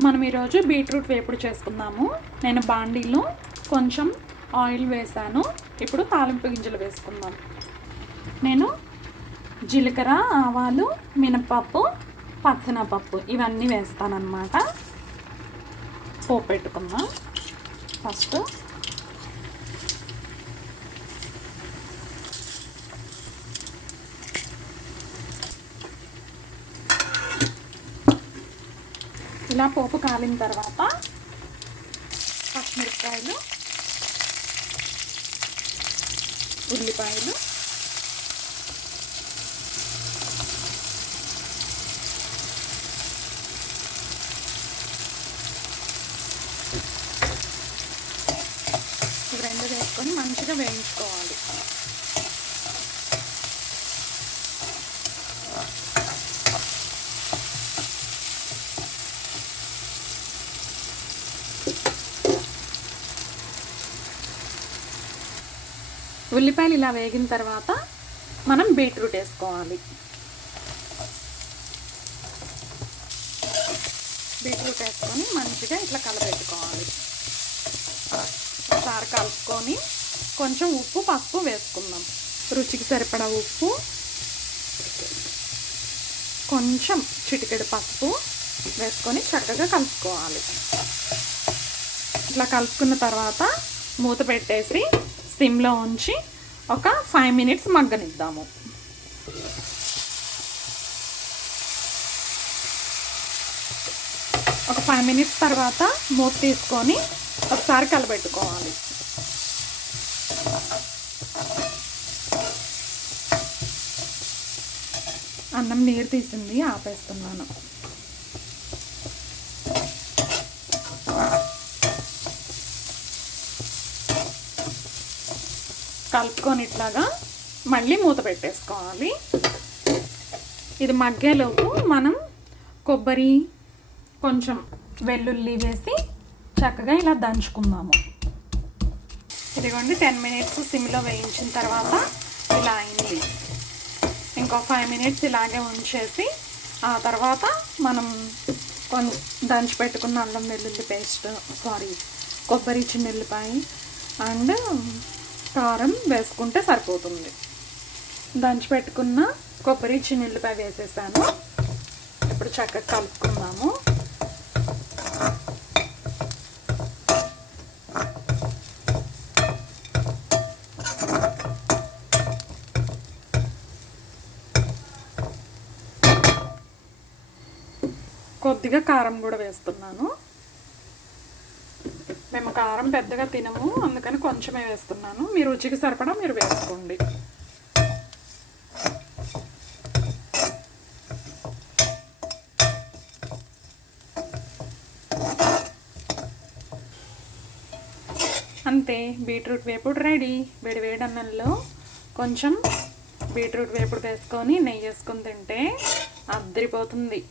మనం ఈరోజు బీట్రూట్ వేపుడు చేసుకుందాము. నేను బాండీలో కొంచెం ఆయిల్ వేసాను. ఇప్పుడు తాలింపు గింజలు వేసుకుందాం. నేను జీలకర్ర, ఆవాలు, మినపప్పు, పచ్చనపప్పు ఇవన్నీ వేస్తానన్నమాట. పోపు పెట్టుకుందాం. ఫస్ట్ ఇలా పోపు కాలిన తర్వాత పచ్చిమిరపకాయలు, ఉల్లిపాయలు, ఇవి రెండు వేసుకొని మంచిగా వేయించుకోవాలి. ఉల్లిపాయలు ఇలా వేగిన తర్వాత మనం బీట్రూట్ వేసుకోవాలి. బీట్రూట్ వేసుకొని మంచిగా ఇట్లా కలపెట్టుకోవాలి. ఒకసారి కలుపుకొని కొంచెం ఉప్పు, పసుపు వేసుకుందాం. రుచికి సరిపడా ఉప్పు, కొంచెం చిటికెడు పసుపు వేసుకొని చక్కగా కలుపుకోవాలి. ఇట్లా కలుపుకున్న తర్వాత మూత పెట్టేసి సిమ్లో ఉంచి ఒక 5 minutes మగ్గనిద్దాము. ఒక 5 minutes తర్వాత మూత తీసుకొని ఒకసారి కలబెట్టుకోవాలి. అన్నం నీరు తీసింది, ఆపేస్తున్నాను. కలుపుకొని ఇట్లాగా మళ్ళీ మూత పెట్టేసుకోవాలి. ఇది మగ్గేలోపు మనం కొబ్బరి, కొంచెం వెల్లుల్లి వేసి చక్కగా ఇలా దంచుకుందాము. ఇదిగోండి 10 minutes సిమ్లో వేయించిన తర్వాత ఇలా అయింది. ఇంకో 5 minutes ఇలాగే ఉంచేసి ఆ తర్వాత మనం దంచి పెట్టుకున్న అల్లం వెల్లుల్లి పేస్ట్, కొబ్బరి, చిన్నుల్లిపాయ అండ్ కారం వేసుకుంటే సరిపోతుంది. దంచి పెట్టుకున్న కొబ్బరి, చిన్నుల్లిపాయ వేసేసాను. ఇప్పుడు చక్కగా కలుపుకుందాము. కొద్దిగా కారం కూడా వేస్తున్నాను. మేము కారం పెద్దగా తినము, అందుకని కొంచెమే వేస్తున్నాను. మీ రుచికి సరిపడా మీరు వేసుకోండి. అంతే, బీట్రూట్ వేపుడు రెడీ. వేడి అన్నంలో కొంచెం బీట్రూట్ వేపుడు వేసుకొని నెయ్యి వేసుకొని తింటే అద్దరిపోతుంది.